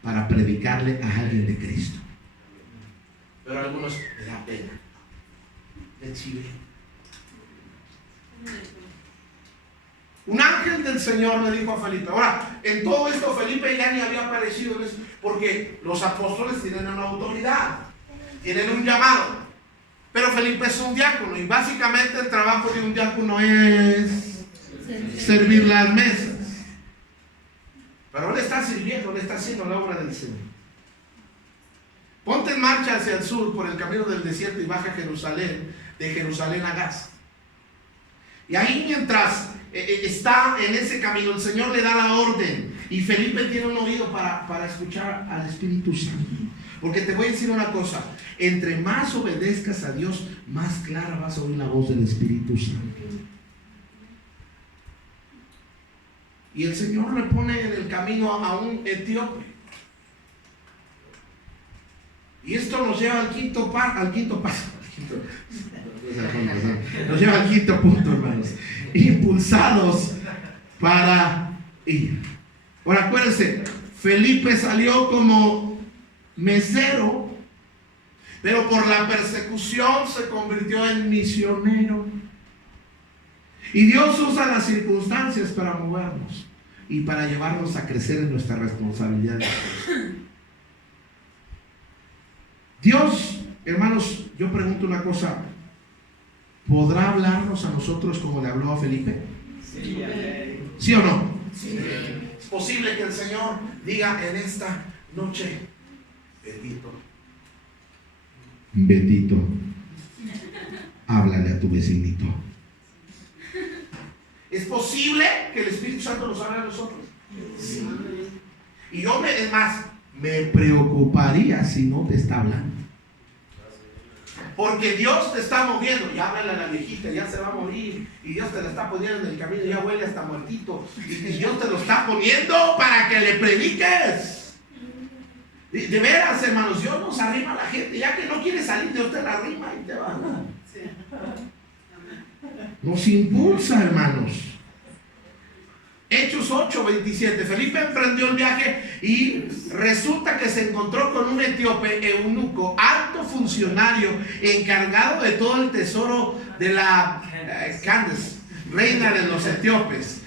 para predicarle a alguien de Cristo. Pero a algunos les da pena. De Chile. Un ángel del Señor le dijo a Felipe. Ahora, en todo esto Felipe ya ni había aparecido, porque los apóstoles tienen una autoridad, tienen un llamado. Pero Felipe es un diácono y básicamente el trabajo de un diácono es servir las mesas. Pero él está sirviendo, él está haciendo la obra del Señor. Ponte en marcha hacia el sur por el camino del desierto y baja a Jerusalén, de Jerusalén a Gaza. Y ahí mientras está en ese camino, el Señor le da la orden y Felipe tiene un oído para escuchar al Espíritu Santo. Porque te voy a decir una cosa, entre más obedezcas a Dios, más clara vas a oír la voz del Espíritu Santo. Y el Señor le pone en el camino a un etíope. Y esto nos lleva al quinto paso. Nos lleva al quinto punto, hermanos. Impulsados para ir. Ahora acuérdense, Felipe salió como mesero, pero por la persecución se convirtió en misionero. Y Dios usa las circunstancias para movernos y para llevarnos a crecer en nuestra responsabilidad. Dios, hermanos, yo pregunto una cosa, ¿podrá hablarnos a nosotros como le habló a Felipe? Sí, ¿sí o no? Sí. Es posible que el Señor diga en esta noche, Betito. háblale a tu vecinito. ¿Es posible que el Espíritu Santo nos hable a nosotros? Sí. Y yo, es más, me preocuparía si no te está hablando. Porque Dios te está moviendo. Ya háblale a la viejita, ya se va a morir. Y Dios te la está poniendo en el camino, ya huele hasta muertito. Y Dios te lo está poniendo para que le prediques. De veras, hermanos, Dios nos arrima a la gente. Ya que no quiere salir, Dios te la arrima y te va. Nos impulsa, hermanos. Hechos 8:27. Felipe emprendió el viaje y resulta que se encontró con un etíope eunuco, alto funcionario, encargado de todo el tesoro de la Candace, reina de los etíopes.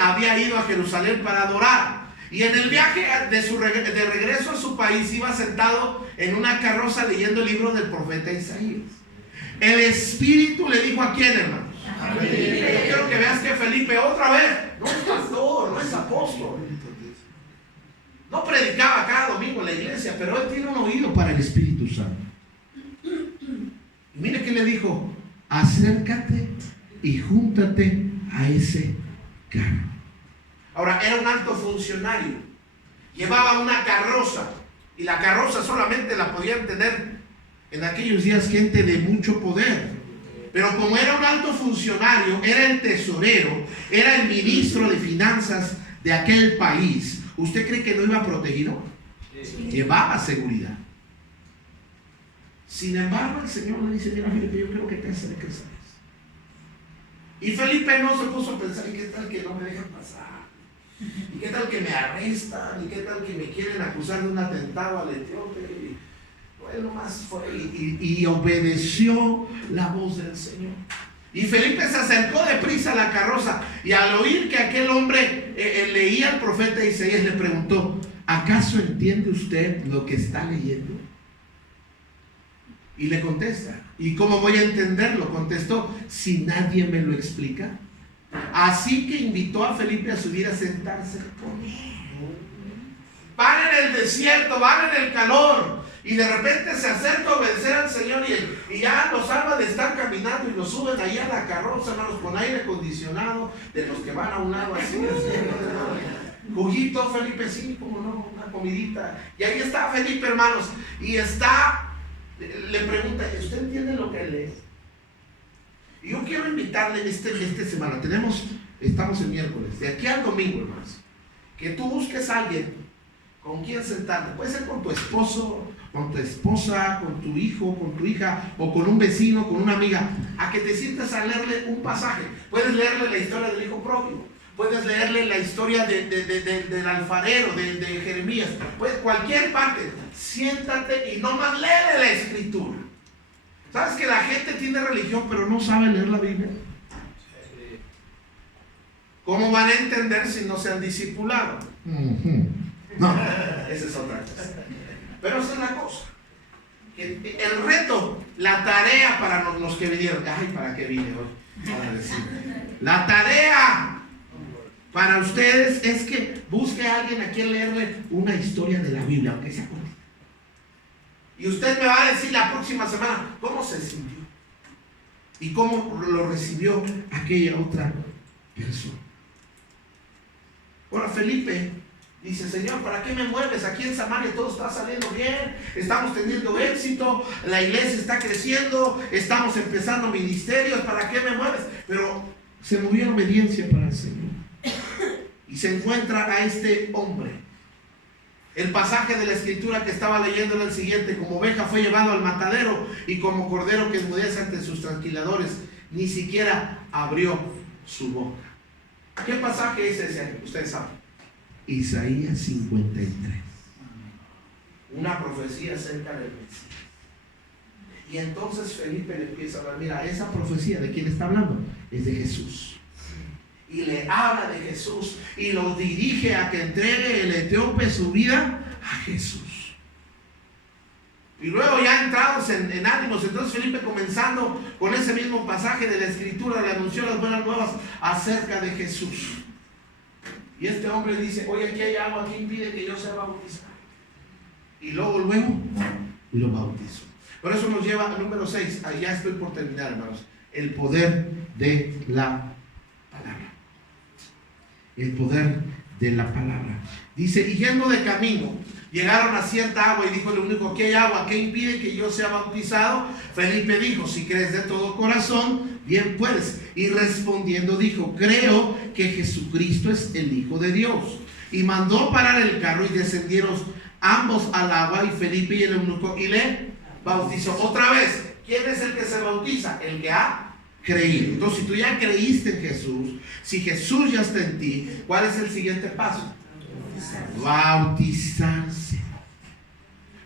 Había ido a Jerusalén para adorar. Y en el viaje de regreso a su país iba sentado en una carroza leyendo el libro del profeta Isaías. El Espíritu le dijo: ¿a quién, hermanos? Yo quiero que veas que Felipe otra vez no es pastor, no es apóstol, no predicaba cada domingo en la iglesia, pero él tiene un oído para el Espíritu Santo. Y mire que le dijo: acércate y júntate a ese carro. Ahora, era un alto funcionario, llevaba una carroza, y la carroza solamente la podían tener en aquellos días gente de mucho poder. Pero como era un alto funcionario, era el tesorero, era el ministro de finanzas de aquel país, ¿usted cree que no iba protegido? Llevaba seguridad. Sin embargo, el Señor le dice: mira, Felipe, yo creo que te acerques. Y Felipe no se puso a pensar: ¿y qué tal que no me dejan pasar? ¿Y qué tal que me arrestan? ¿Y qué tal que me quieren acusar de un atentado al etíope? Bueno, más fue y obedeció la voz del Señor. Y Felipe se acercó deprisa a la carroza, y al oír que aquel hombre leía al profeta Isaías, le preguntó: ¿acaso entiende usted lo que está leyendo? Y le contesta: ¿y cómo voy a entenderlo? Contestó: si nadie me lo explica. Así que invitó a Felipe a subir a sentarse con él. Van en el desierto, van en el calor, y de repente se acerca a obedecer al Señor, y ya los salva de estar caminando y los suben ahí a la carroza, hermanos, con aire acondicionado, de los que van a un lado así, juguito, Felipe, sí, como no, una comidita. Y ahí está Felipe, hermanos, y le pregunta: ¿usted entiende lo que lee? Y yo quiero invitarle en esta semana, estamos en miércoles, de aquí al domingo, hermanos, que tú busques a alguien con quien sentarte. Puede ser con tu esposo, con tu esposa, con tu hijo, con tu hija, o con un vecino, con una amiga, a que te sientas a leerle un pasaje. Puedes leerle la historia del hijo pródigo, puedes leerle la historia del alfarero, de Jeremías, pues cualquier parte. Siéntate y nomás léele la escritura. ¿Sabes que la gente tiene religión pero no sabe leer la Biblia? ¿Cómo van a entender si no se han discipulado? No, esa es otra cosa. Pero esa es la cosa. El reto, la tarea para los que vinieron. Ay, ¿para qué vine hoy? Para decir. La tarea para ustedes es que busque a alguien a quien leerle una historia de la Biblia, aunque sea corta. Y usted me va a decir la próxima semana cómo se sintió y cómo lo recibió aquella otra persona. Ahora Felipe dice: Señor, ¿para qué me mueves? Aquí en Samaria todo está saliendo bien, estamos teniendo éxito, la iglesia está creciendo, estamos empezando ministerios, ¿para qué me mueves? Pero se movió en obediencia para el Señor. Y se encuentra a este hombre. El pasaje de la escritura que estaba leyendo era el siguiente: como oveja fue llevado al matadero, y como cordero que enmudece ante sus tranquiladores, ni siquiera abrió su boca. ¿Qué pasaje es ese? Ustedes saben. Isaías 53. Una profecía acerca del Mesías. Y entonces Felipe le empieza a hablar: mira, esa profecía, ¿de quién está hablando? Es de Jesús. Y le habla de Jesús y lo dirige a que entregue el etíope su vida a Jesús. Y luego, ya entrados en ánimos, entonces Felipe, comenzando con ese mismo pasaje de la escritura, le anunció las buenas nuevas acerca de Jesús. Y este hombre dice: oye, aquí hay agua, ¿quién impide que yo sea bautizado? Y luego lo bautizó. Por eso nos lleva al número 6. Ya estoy por terminar, hermanos. El poder de la palabra. El poder de la palabra. Dice, y yendo de camino, llegaron a cierta agua y dijo el eunuco, ¿qué hay agua? ¿Qué impide que yo sea bautizado? Felipe dijo, si crees de todo corazón, bien puedes. Y respondiendo dijo, creo que Jesucristo es el Hijo de Dios. Y mandó parar el carro y descendieron ambos al agua, y Felipe y el eunuco, y le bautizó. Otra vez, ¿quién es el que se bautiza? El que ha creído. Entonces, si tú ya creíste en Jesús, si Jesús ya está en ti, ¿cuál es el siguiente paso? Bautizarse.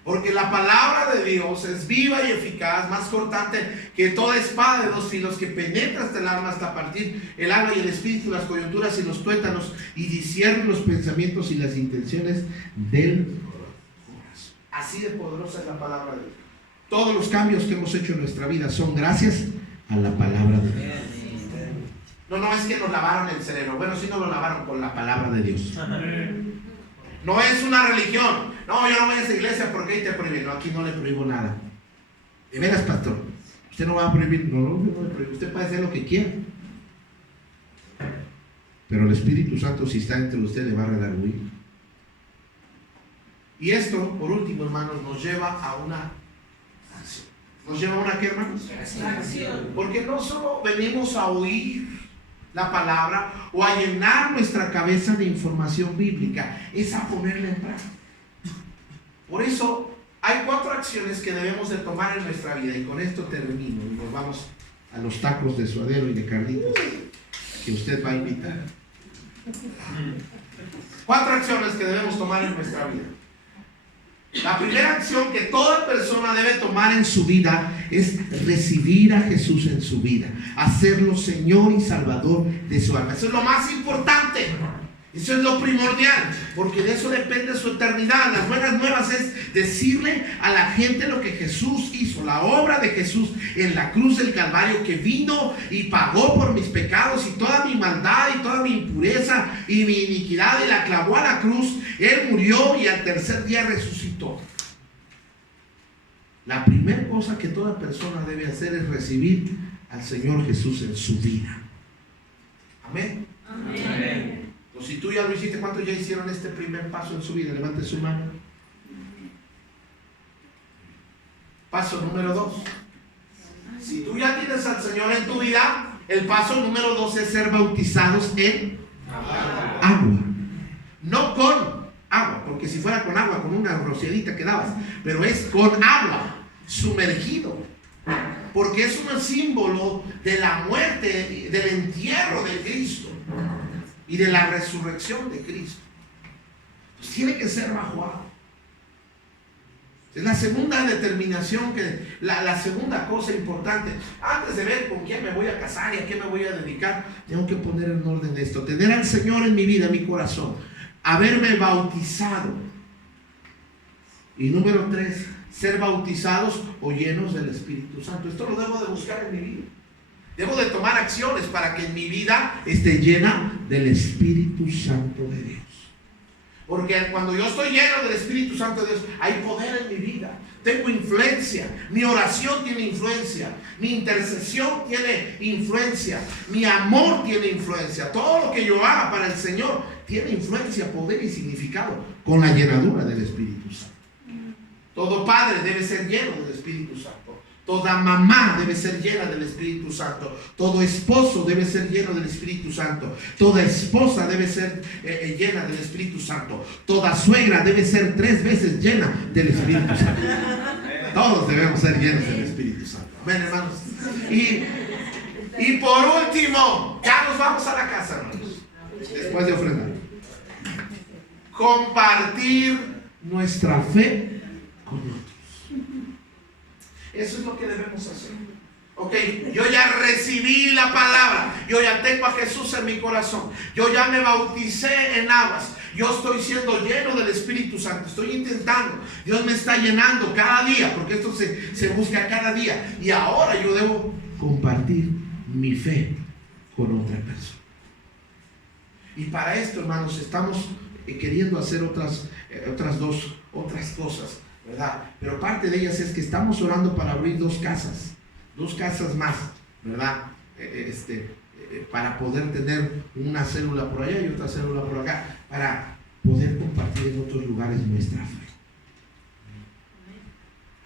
Porque la palabra de Dios es viva y eficaz, más cortante que toda espada de dos filos, que penetra hasta el alma, hasta partir el alma y el espíritu, las coyunturas y los tuétanos, y discierne los pensamientos y las intenciones del corazón. Así de poderosa es la palabra de Dios. Todos los cambios que hemos hecho en nuestra vida son gracias a la palabra de Dios. No es que nos lavaron el cerebro. Bueno, sí nos lo lavaron con la palabra de Dios. No es una religión. No, yo no voy a esa iglesia porque ahí te prohíben. No, aquí no le prohíbo nada. De veras, pastor, usted no va a prohibir. No le prohíbo. Usted puede hacer lo que quiera. Pero el Espíritu Santo, si está entre usted, le va a redarguir. Y esto, por último, hermanos, nos lleva a una acción. ¿Nos lleva a una qué, hermanos? Acción. Porque no solo venimos a oír la palabra o a llenar nuestra cabeza de información bíblica, es a ponerla en práctica. Por eso hay 4 acciones que debemos de tomar en nuestra vida, y con esto termino y nos vamos a los tacos de suadero y de carnitas que usted va a invitar. 4 acciones que debemos tomar en nuestra vida. La primera acción que toda persona debe tomar en su vida es recibir a Jesús en su vida, hacerlo Señor y Salvador de su alma. Eso es lo más importante, eso es lo primordial, porque de eso depende su eternidad. Las buenas nuevas es decirle a la gente lo que Jesús hizo, la obra de Jesús en la cruz del Calvario, que vino y pagó por mis pecados y toda mi maldad y toda mi impureza y mi iniquidad, y la clavó a la cruz. Él murió y al tercer día resucitó. La primera cosa que toda persona debe hacer es recibir al Señor Jesús en su vida. Amén. Amén. Si tú ya lo hiciste, ¿cuántos ya hicieron este primer paso en su vida? Levante su mano. Paso número 2. Si tú ya tienes al Señor en tu vida, el paso número 2 es ser bautizados en agua. No con agua, porque si fuera con agua, con una rociadita quedabas, pero es con agua, sumergido. Porque es un símbolo de la muerte, del entierro de Cristo y de la resurrección de Cristo. Pues tiene que ser bajo agua. Es la segunda determinación, la segunda cosa importante. Antes de ver con quién me voy a casar y a qué me voy a dedicar, tengo que poner en orden esto. Tener al Señor en mi vida, en mi corazón. Haberme bautizado. Y número 3, ser bautizados o llenos del Espíritu Santo. Esto lo debo de buscar en mi vida. Debo de tomar acciones para que en mi vida esté llena del Espíritu Santo de Dios. Porque cuando yo estoy lleno del Espíritu Santo de Dios, hay poder en mi vida. Tengo influencia. Mi oración tiene influencia. Mi intercesión tiene influencia. Mi amor tiene influencia. Todo lo que yo haga para el Señor tiene influencia, poder y significado con la llenadura del Espíritu Santo. Todo padre debe ser lleno del Espíritu Santo. Toda mamá debe ser llena del Espíritu Santo. Todo esposo debe ser lleno del Espíritu Santo. Toda esposa debe ser llena del Espíritu Santo. Toda suegra debe ser 3 veces llena del Espíritu Santo. Todos debemos ser llenos del Espíritu Santo. Amén, hermanos. Y por último, ya nos vamos a la casa, hermanos, después de ofrendar. Compartir nuestra fe con otros. Eso es lo que debemos hacer. Ok, yo ya recibí la palabra. Yo ya tengo a Jesús en mi corazón. Yo ya me bauticé en aguas. Yo estoy siendo lleno del Espíritu Santo. Estoy intentando. Dios me está llenando cada día, porque esto se busca cada día. Y ahora yo debo compartir mi fe con otra persona. Y para esto, hermanos, estamos queriendo hacer otras cosas. ¿verdad? Pero parte de ellas es que estamos orando para abrir dos casas más, ¿verdad? Para poder tener una célula por allá y otra célula por acá, para poder compartir en otros lugares nuestra fe.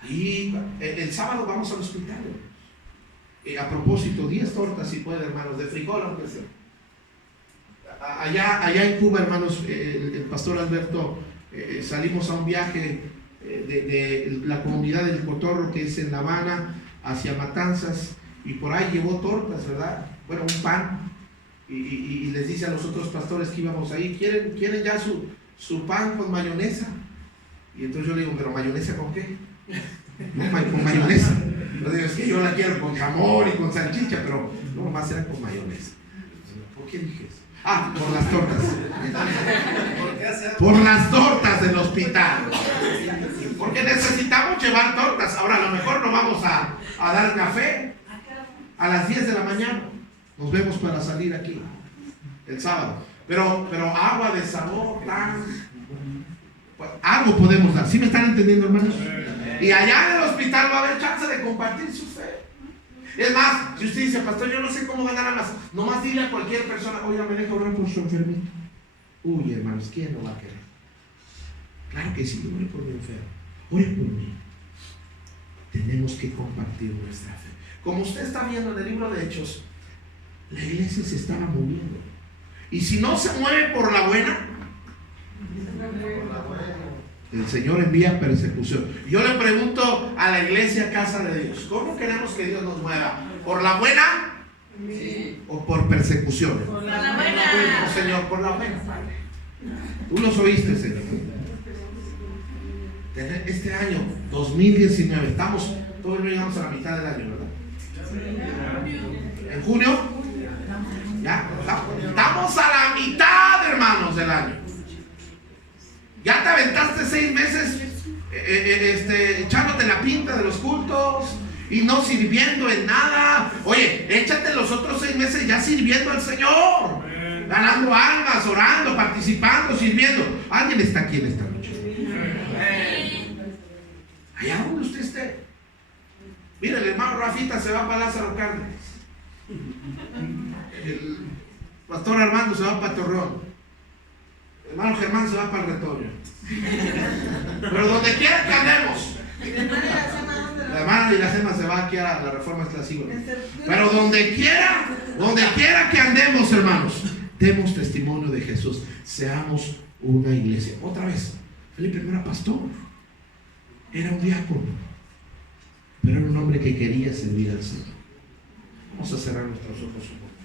Y el sábado vamos al hospital. A propósito, 10 tortas si puede, hermanos, de frijol, aunque sea. Allá en Cuba, hermanos, el pastor Alberto, salimos a un viaje de la comunidad del Cotorro, que es en La Habana, hacia Matanzas, y por ahí llevó tortas, ¿verdad? Bueno, un pan, y les dice a los otros pastores que íbamos ahí, ¿quieren ya su pan con mayonesa? Y entonces yo le digo, ¿pero mayonesa con qué? No, con mayonesa. Yo digo, es que yo la quiero con jamón y con salchicha, pero no, nomás era con mayonesa. ¿Por qué dije eso? Ah, por las tortas. Por las tortas del hospital. Porque necesitamos llevar tortas. Ahora, a lo mejor no vamos a dar café a las 10 de la mañana. Nos vemos para salir aquí el sábado. Pero agua de sabor, pues, algo podemos dar. ¿Sí me están entendiendo, hermanos? Y allá en el hospital va a haber chance de compartir su fe. Es más, si usted dice, pastor, yo no sé cómo ganar a más, nomás dile a cualquier persona, oiga, me deja orar por su enfermito. Uy, hermanos, ¿quién no va a querer? Claro que sí, ore por mi enfermo, ore por mí. Tenemos que compartir nuestra fe. Como usted está viendo en el libro de Hechos, la iglesia se estaba moviendo. Y si no se mueve por la buena, el Señor envía persecución. Yo le pregunto a la iglesia Casa de Dios, ¿cómo queremos que Dios nos mueva? ¿Por la buena? Sí. ¿O por persecución? Por la buena. No, Señor, por la buena. Tú los oíste, Señor. Este año 2019, todavía no llegamos a la mitad del año, ¿verdad? ¿En junio? Ya, estamos a la mitad, hermanos, del año. Ya te aventaste 6 meses echándote la pinta de los cultos y no sirviendo en nada. Oye, échate los otros 6 meses ya sirviendo al Señor, ganando almas, orando, participando, sirviendo. Alguien está aquí en esta noche. Allá donde usted esté. Mira, el hermano Rafita se va para Lázaro Cárdenas. El pastor Armando se va para Torreón. El hermano Germán se va para el Retoño. Pero donde quiera que andemos. La hermana Iracema se va aquí a la Reforma Exclusiva. Pero donde quiera que andemos, hermanos, demos testimonio de Jesús. Seamos una iglesia. Otra vez, Felipe no era pastor, era un diácono, pero era un hombre que quería servir al Señor. Vamos a cerrar nuestros ojos un poco.